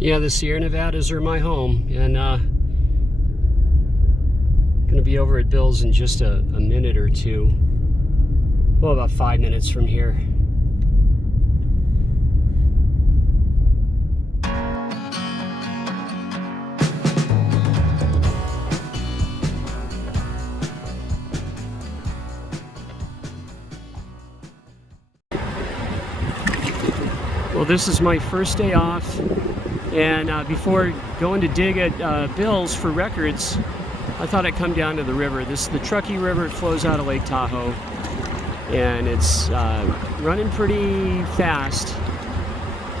Yeah, the Sierra Nevadas are my home, and gonna be over at Bill's in just a minute or two. Well, about 5 minutes from here. Well, this is my first day off, and before going to dig at Bill's for records, I thought I'd come down to the river. This is the Truckee River. It flows out of Lake Tahoe, and it's running pretty fast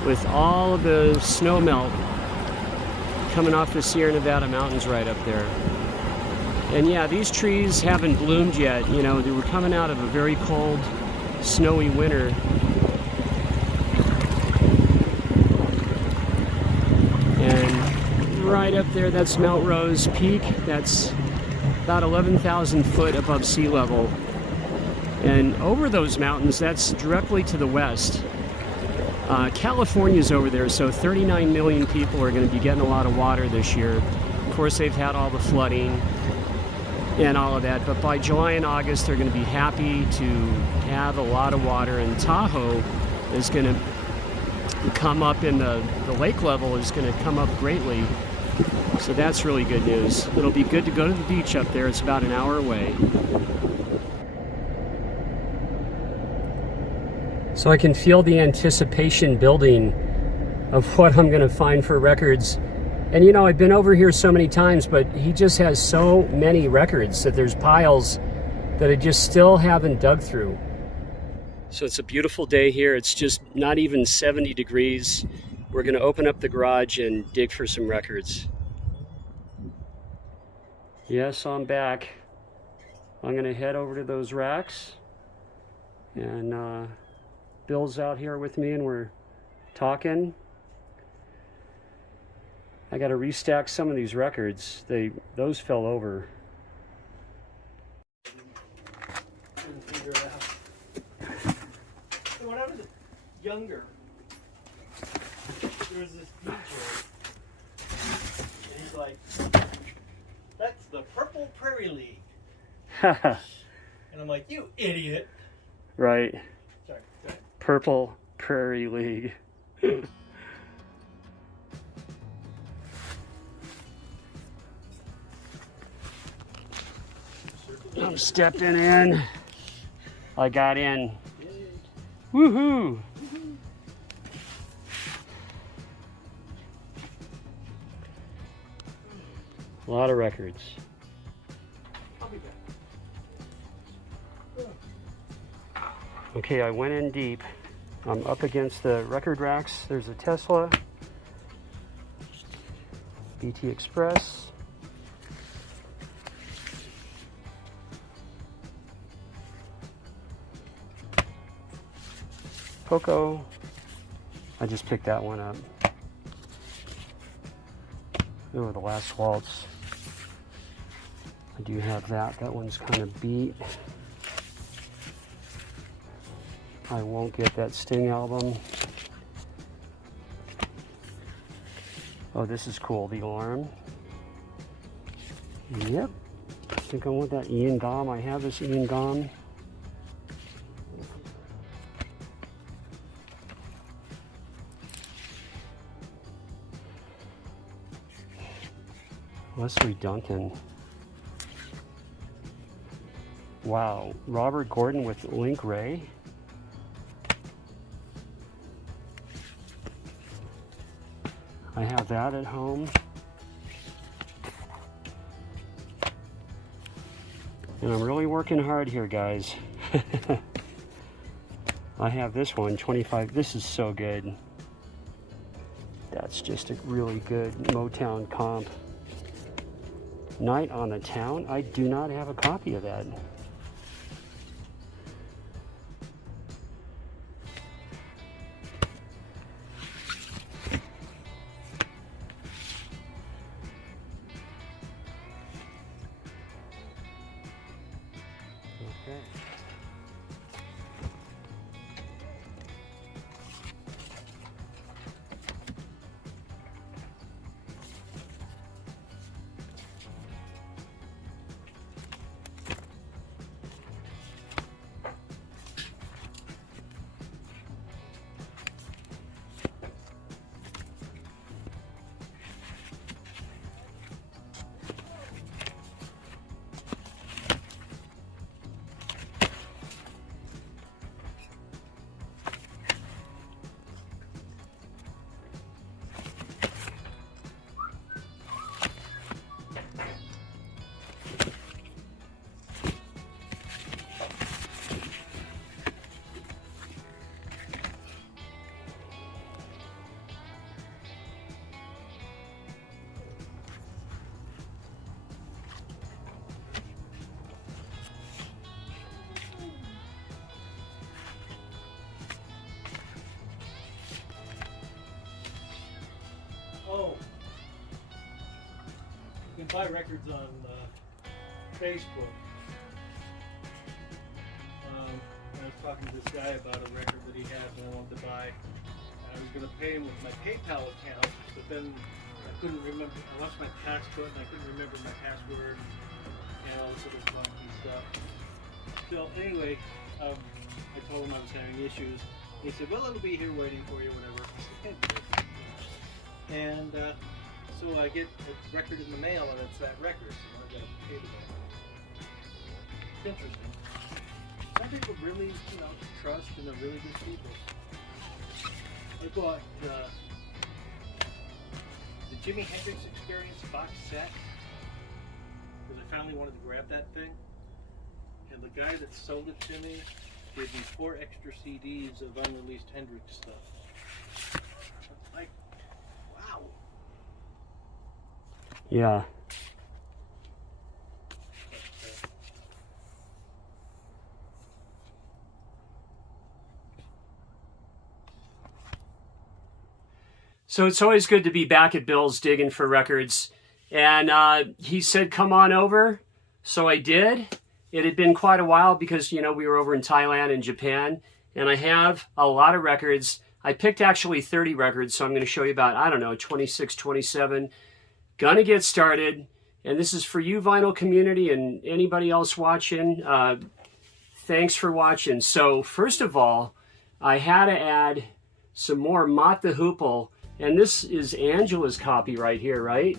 with all of the snow melt coming off the Sierra Nevada mountains right up there. And yeah, these trees haven't bloomed yet. You know, they were coming out of a very cold, snowy winter. Right up there, that's Melrose Peak. That's about 11,000 foot above sea level. And over those mountains, that's directly to the west. California's over there, so 39 million people are going to be getting a lot of water this year. Of course, they've had all the flooding and all of that, but by July and August, they're going to be happy to have a lot of water, and Tahoe is going to come up in the lake level is going to come up greatly. So that's really good news. It'll be good to go to the beach up there. It's about an hour away. So I can feel the anticipation building of what I'm going to find for records. And you know, I've been over here so many times, but he just has so many records that there's piles that I just still haven't dug through. So it's a beautiful day here. It's just not even 70 degrees. We're going to open up the garage and dig for some records. Yes, I'm back. I'm going to head over to those racks. And Bill's out here with me and we're talking. I got to restack some of these records. Those fell over. When I was younger, there was this teacher, and he's like, "That's the Purple Prairie League." And I'm like, "You idiot!" Right. Sorry. Purple Prairie League. I'm stepping in. I got in. Woohoo! A lot of records. I'll be back. Okay, I went in deep. I'm up against the record racks. There's a Tesla, BT Express, Poco. I just picked that one up. Oh, the Last Waltz. I do have that. That one's kind of beat. I won't get that Sting album. Oh, this is cool. The Alarm. Yep. I think I want that Ian Gom. I have this Ian Gom. Leslie Duncan. Wow. Robert Gordon with Link Ray. I have that at home. And I'm really working hard here, guys. I have this one, 25. This is so good. That's just a really good Motown comp. Night on the Town. I do not have a copy of that. Okay. You can buy records on Facebook. I was talking to this guy about a record that he had that I wanted to buy. And I was going to pay him with my PayPal account, but then I couldn't remember. I lost my passcode and I couldn't remember my password and all this other funky stuff. So anyway, I told him I was having issues. He said, well, it'll be here waiting for you, whatever. I said, and so I get a record in the mail, and it's that record, so I got to pay the money. It's interesting. Some people really, trust and are really good people. I bought the Jimi Hendrix Experience box set because I finally wanted to grab that thing, and the guy that sold it to me gave me 4 extra CDs of unreleased Hendrix stuff. Like, wow. Yeah. So it's always good to be back at Bill's digging for records. And he said, come on over. So I did. It had been quite a while because, we were over in Thailand and Japan. And I have a lot of records. I picked actually 30 records. So I'm going to show you about, 26, 27. Gonna get started. And this is for you, vinyl community, and anybody else watching. Thanks for watching. So first of all, I had to add some more Mott the Hoople. And this is Angela's copy right here, right?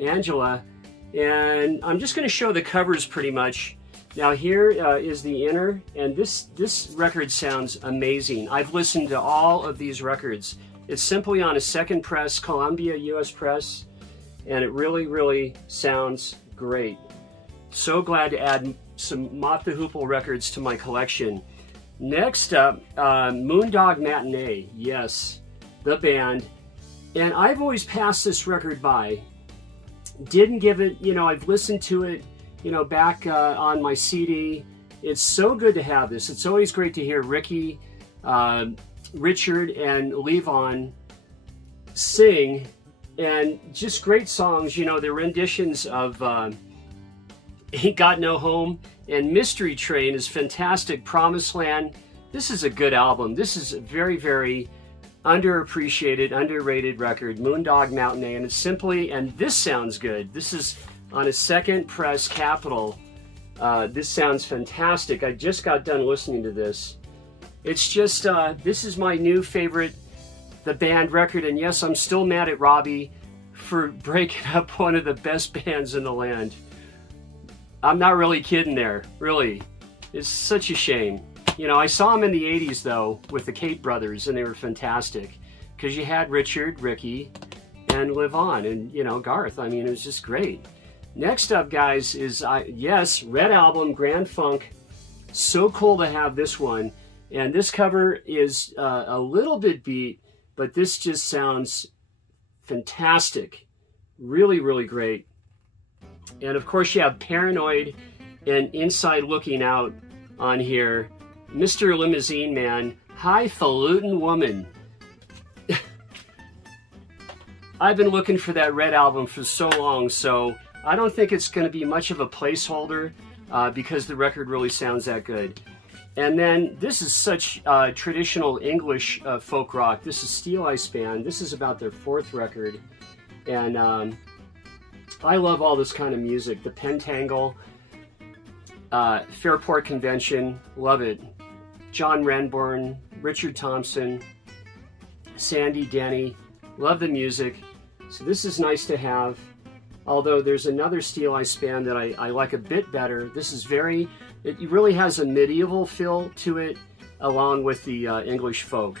Angela. And I'm just going to show the covers pretty much. Now here is the inner, and this record sounds amazing. I've listened to all of these records. It's simply on a second press, Columbia US press, and it really, really sounds great. So glad to add some Mott the Hoople records to my collection. Next up, Moondog Matinee. Yes, the band. And I've always passed this record by. Didn't give it, I've listened to it, back on my CD. It's so good to have this. It's always great to hear Ricky, Richard, and Levon sing, and just great songs. Their renditions of Ain't Got No Home and Mystery Train is fantastic. Promised Land. This is a good album. This is a very, very underappreciated, underrated record, Moondog Matinee, and it's simply, and this sounds good. This is on a second press Capitol. This sounds fantastic. I just got done listening to this. It's just, this is my new favorite, the band record, and yes, I'm still mad at Robbie for breaking up one of the best bands in the land. I'm not really kidding there, really. It's such a shame. I saw them in the 80s, though, with the Kate brothers, and they were fantastic. Because you had Richard, Ricky, and Levon, and, Garth. I mean, it was just great. Next up, guys, is, yes, Red Album, Grand Funk. So cool to have this one. And this cover is a little bit beat, but this just sounds fantastic. Really, really great. And, of course, you have Paranoid and Inside Looking Out on here. Mr. Limousine Man, Highfalutin Woman. I've been looking for that Red Album for so long, so I don't think it's going to be much of a placeholder because the record really sounds that good. And then this is such traditional English folk rock. This is Steel Ice Band. This is about their 4th record. And I love all this kind of music. The Pentangle, Fairport Convention, love it. John Renbourn, Richard Thompson, Sandy Denny, love the music. So this is nice to have. Although there's another Steel Ice Band that I like a bit better. This is it really has a medieval feel to it, along with the English folk.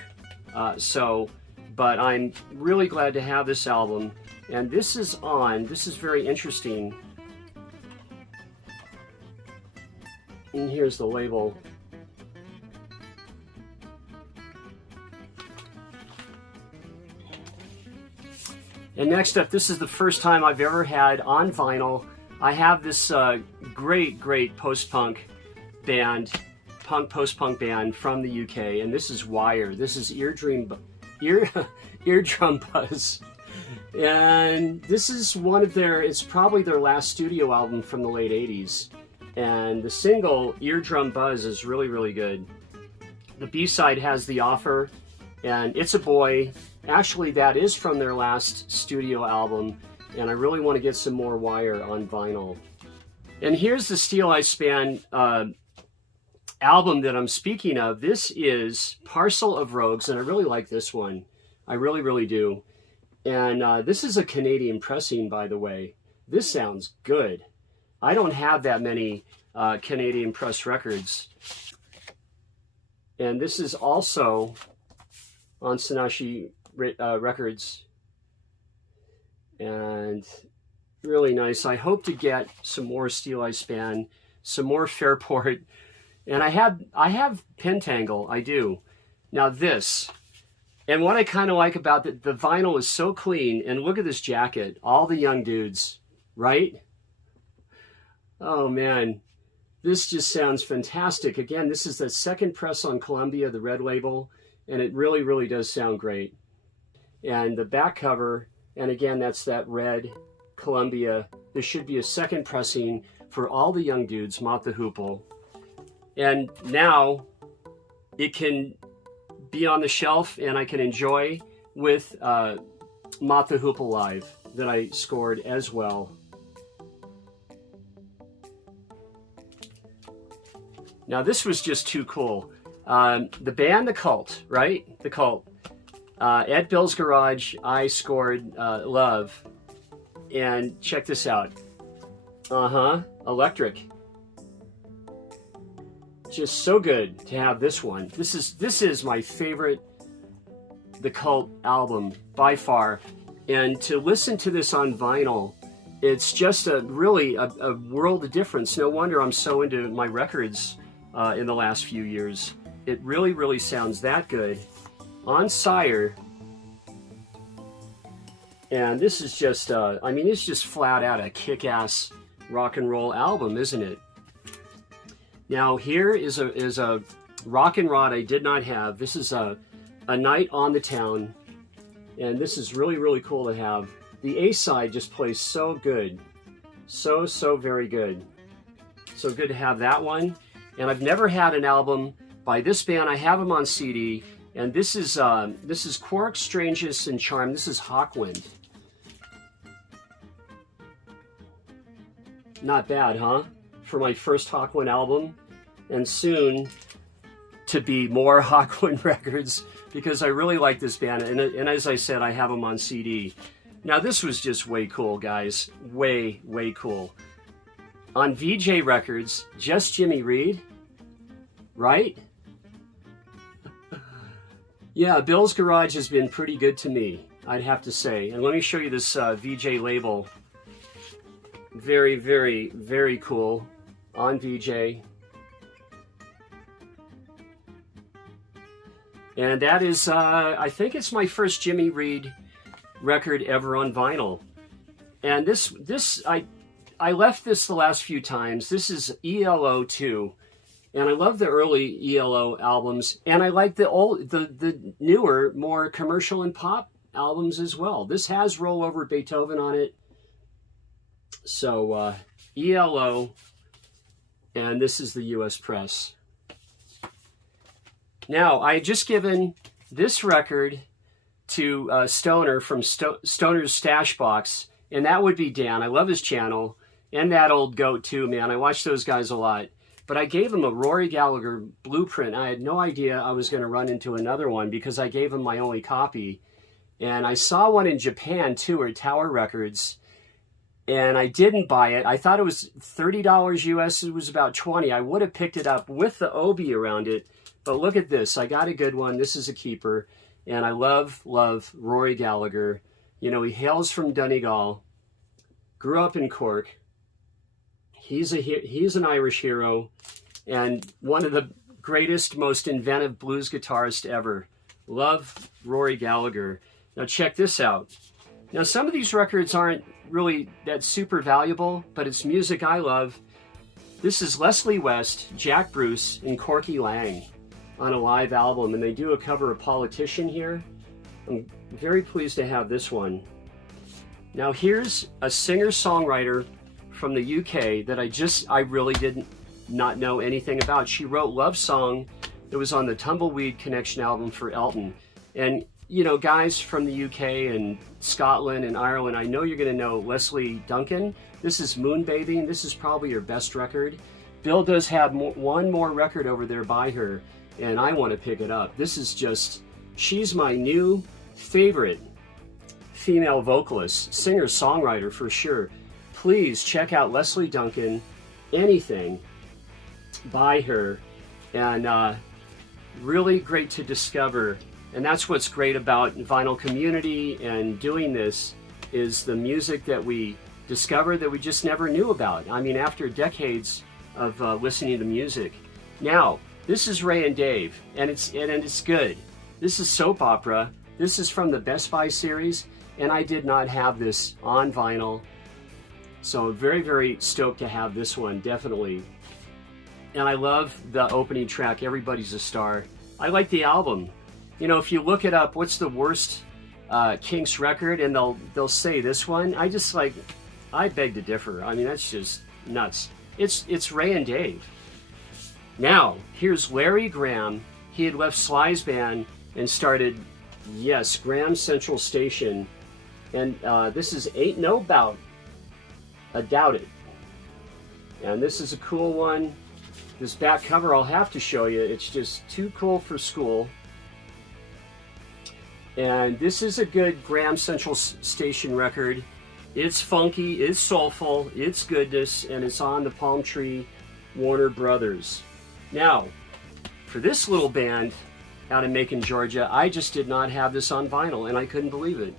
But I'm really glad to have this album. And this is very interesting. And here's the label. And next up, this is the first time I've ever had on vinyl. I have this great post-punk band, post-punk band from the UK, and this is Wire. This is Eardrum Buzz. And this is one of their, it's probably their last studio album from the late 80s. And the single, Eardrum Buzz, is really, really good. The B-side has The Offer, and It's a Boy. Actually, that is from their last studio album, and I really want to get some more Wire on vinyl. And here's the Steel Eye Span album that I'm speaking of. This is Parcel of Rogues, and I really like this one. I really, really do. And this is a Canadian pressing, by the way. This sounds good. I don't have that many Canadian press records. And this is also on Sinashi Records. And really nice. I hope to get some more Steel Eye Span, some more Fairport. And I have Pentangle, I do. Now this, and what I kind of like about the vinyl is so clean, and look at this jacket, all the young dudes, right? Oh man, this just sounds fantastic. Again, this is the second press on Columbia, the red label, and it really, really does sound great. And the back cover, and again, that's that red Columbia. There should be a second pressing for all the young dudes, Mott the Hoople. And now it can be on the shelf and I can enjoy with Mott the Hoople Live that I scored as well. Now this was just too cool. The band The Cult, right? The Cult. At Bill's Garage, I scored Love. And check this out. Electric. Just so good to have this one. This is my favorite The Cult album by far. And to listen to this on vinyl, it's just really a world of difference. No wonder I'm so into my records in the last few years. It really, really sounds that good. On Sire. And this is just, I mean, it's just flat out a kick-ass rock and roll album, isn't it? Now here is a rock and rod I did not have. This is a Night on the Town, and this is really, really cool to have. The A side just plays so good, so very good. So good to have that one. And I've never had an album by this band. I have them on CD, and this is Quark, Strangeness, and Charm. This is Hawkwind. Not bad, huh? For my first Hawkwind album, and soon to be more Hawkwind records, because I really like this band, and as I said, I have them on CD. Now this was just way cool, guys. Way cool. On VJ Records, Just Jimmy Reed, right? Yeah, Bill's Garage has been pretty good to me, I'd have to say. And let me show you this VJ label. Very cool on VJ. And that is, I think it's my first Jimmy Reed record ever on vinyl. And I left this the last few times. This is ELO 2. And I love the early ELO albums. And I like the newer, more commercial and pop albums as well. This has Roll Over Beethoven on it. So ELO, and this is the US press. Now, I had just given this record to Stoner from Stoner's Stash Box, and that would be Dan. I love his channel, and that old goat too, man. I watch those guys a lot. But I gave him a Rory Gallagher blueprint. I had no idea I was going to run into another one because I gave him my only copy. And I saw one in Japan too, at Tower Records. And I didn't buy it. I thought it was $30 US. It was about $20. I would have picked it up with the Obi around it. But look at this. I got a good one. This is a keeper. And I love Rory Gallagher. You know, he hails from Donegal. Grew up in Cork. He's an Irish hero. And one of the greatest, most inventive blues guitarists ever. Love Rory Gallagher. Now check this out. Now some of these records aren't really that super valuable, but it's music I love. This is Leslie West, Jack Bruce, and Corky Lang on a live album, and they do a cover of Politician here. I'm very pleased to have this one. Now here's a singer-songwriter from the UK that I really did not know anything about. She wrote Love Song that was on the Tumbleweed Connection album for Elton. And you know, guys from the UK and Scotland and Ireland, I know you're going to know Leslie Duncan. This is Moonbathing. This is probably her best record. Bill does have one more record over there by her, and I want to pick it up. This is just, she's my new favorite female vocalist, singer, songwriter for sure. Please check out Leslie Duncan, anything by her, and really great to discover. And that's what's great about vinyl community and doing this, is the music that we discover that we just never knew about. I mean, after decades of listening to music. Now, this is Ray and Dave, and it's good. This is Soap Opera. This is from the Best Buy series, and I did not have this on vinyl. So very, very stoked to have this one, definitely. And I love the opening track, Everybody's a Star. I like the album. You know, if you look it up, what's the worst Kinks record, and they'll say this one. I beg to differ. I mean, that's just nuts. It's Ray and Dave. Now, here's Larry Graham. He had left Sly's band and started, yes, Graham Central Station. And this is Ain't No Bout a Doubt It. And this is a cool one. This back cover I'll have to show you. It's just too cool for school. And this is a good Graham Central Station record. It's funky, it's soulful, it's goodness, and it's on the Palm Tree Warner Brothers. Now, for this little band out in Macon, Georgia, I just did not have this on vinyl, and I couldn't believe it.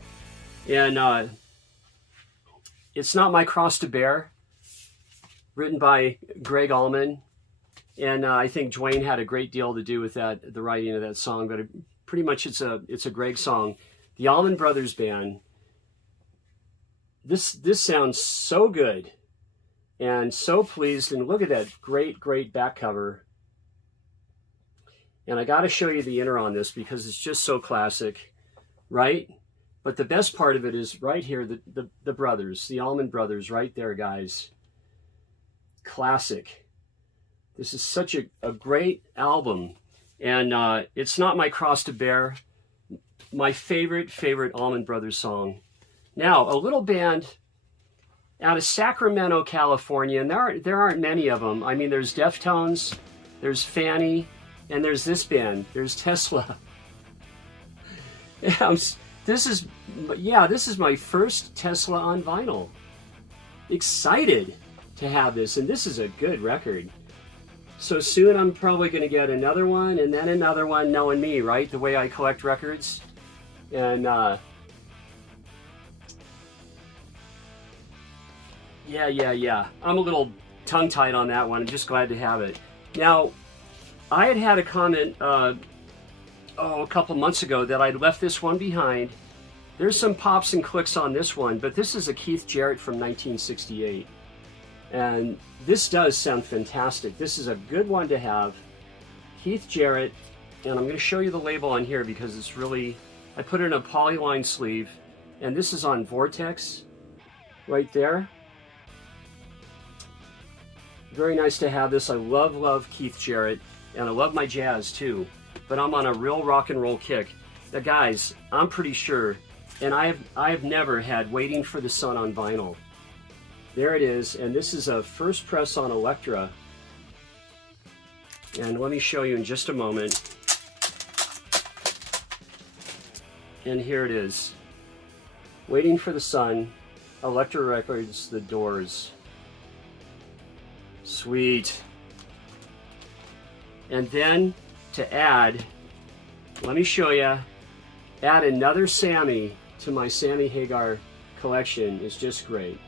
And it's Not My Cross to Bear, written by Greg Allman. And I think Dwayne had a great deal to do with that, the writing of that song, but pretty much it's a Greg song. The Allman Brothers Band. This sounds so good and so pleased, and look at that great back cover. And I got to show you the inner on this because it's just so classic, right? But the best part of it is right here, the brothers, the Allman Brothers, right there, guys. Classic. This is such a great album. And It's Not My Cross to Bear, my favorite Allman Brothers song. Now, a little band out of Sacramento, California, and there aren't many of them. I mean, there's Deftones, there's Fanny, and there's this band, there's Tesla. Yeah, this is my first Tesla on vinyl. Excited to have this, and this is a good record. So soon I'm probably going to get another one, and then another one, knowing me, right? The way I collect records. And yeah. I'm a little tongue-tied on that one. I'm just glad to have it. Now, I had a comment a couple months ago that I'd left this one behind. There's some pops and clicks on this one, but this is a Keith Jarrett from 1968. And this does sound fantastic. This is a good one to have. Keith Jarrett, and I'm going to show you the label on here because it's really, I put it in a polyline sleeve, and this is on Vortex right there. Very nice to have this. I love Keith Jarrett, and I love my jazz too, but I'm on a real rock and roll kick. Now guys, I'm pretty sure, and I've never had Waiting for the Sun on vinyl. There it is, and this is a first press on Elektra. And let me show you in just a moment. And here it is. Waiting for the Sun, Elektra Records, The Doors. Sweet. And then to add, let me show you, add another Sammy to my Sammy Hagar collection is just great.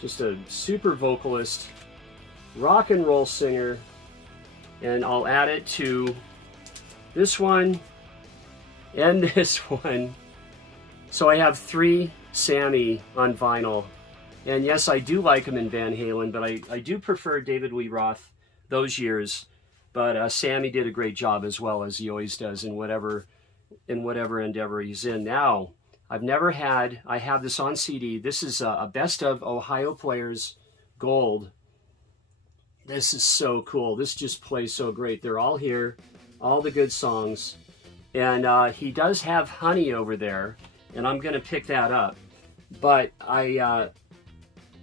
Just a super vocalist, rock and roll singer, and I'll add it to this one and this one. So I have 3 Sammy on vinyl. And yes, I do like him in Van Halen, but I do prefer David Lee Roth those years. But Sammy did a great job as well, as he always does in whatever endeavor he's in. Now, I've never had. I have this on CD. This is a best of Ohio Players Gold. This is so cool. This just plays so great. They're all here, all the good songs. And he does have Honey over there, and I'm going to pick that up. But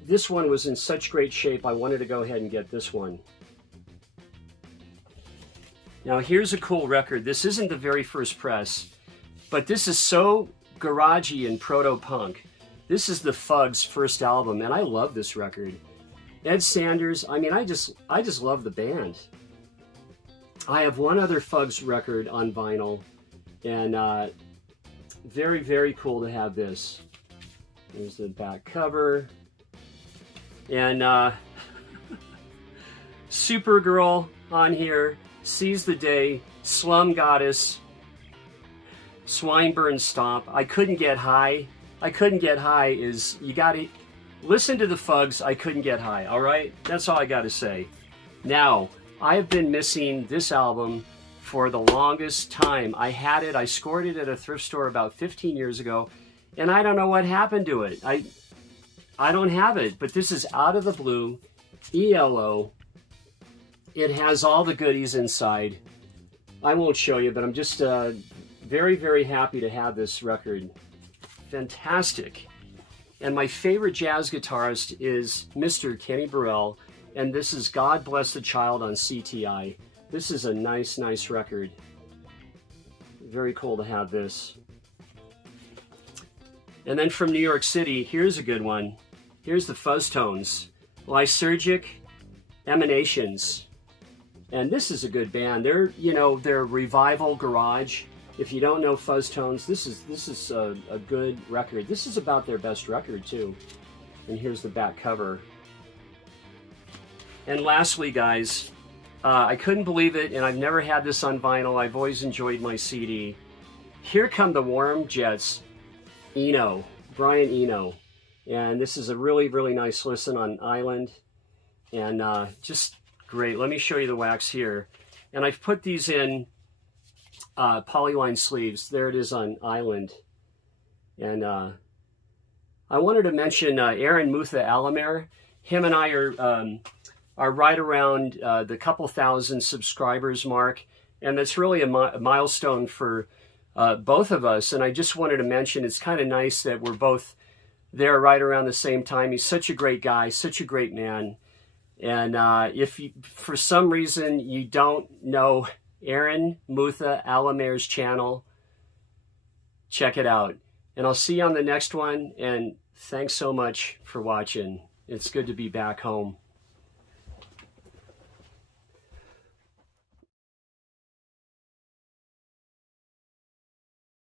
this one was in such great shape, I wanted to go ahead and get this one. Now here's a cool record. This isn't the very first press, but this is so garagey and proto-punk. This is the Fugs' first album, and I love this record. Ed Sanders, I mean, I just love the band. I have one other Fugs record on vinyl, and very, very cool to have this. There's the back cover. And Supergirl on here, Seize the Day, Slum Goddess, Swineburne Stomp. I Couldn't Get High. I Couldn't Get High is, you gotta listen to the Fugs, I Couldn't Get High, all right? That's all I gotta say. Now, I have been missing this album for the longest time. I had it, I scored it at a thrift store about 15 years ago, and I don't know what happened to it. I don't have it, but this is Out of the Blue, ELO. It has all the goodies inside. I won't show you, but I'm just very, very happy to have this record. Fantastic. And my favorite jazz guitarist is Mr. Kenny Burrell, and this is God Bless the Child on CTI. This is a nice, nice record. Very cool to have this. And then from New York City, here's a good one. Here's the Fuzztones, Lysergic Emanations. And this is a good band. They're, you know, they're revival garage. If you don't know Fuzztones, this is a good record. This is about their best record too. And here's the back cover. And lastly, guys, I couldn't believe it, and I've never had this on vinyl. I've always enjoyed my CD. Here come the Warm Jets, Eno, Brian Eno. And this is a really, really nice listen on Island. And just great. Let me show you the wax here. And I've put these in polyline sleeves. There it is on Island. And I wanted to mention Aaron Mutha Alamere. Him and I are right around the couple thousand subscribers mark. And that's really a milestone for both of us. And I just wanted to mention, it's kind of nice that we're both there right around the same time. He's such a great guy, such a great man. And if you, for some reason you don't know Aaron Mutha Alamere's channel, check it out. And I'll see you on the next one. And thanks so much for watching. It's good to be back home.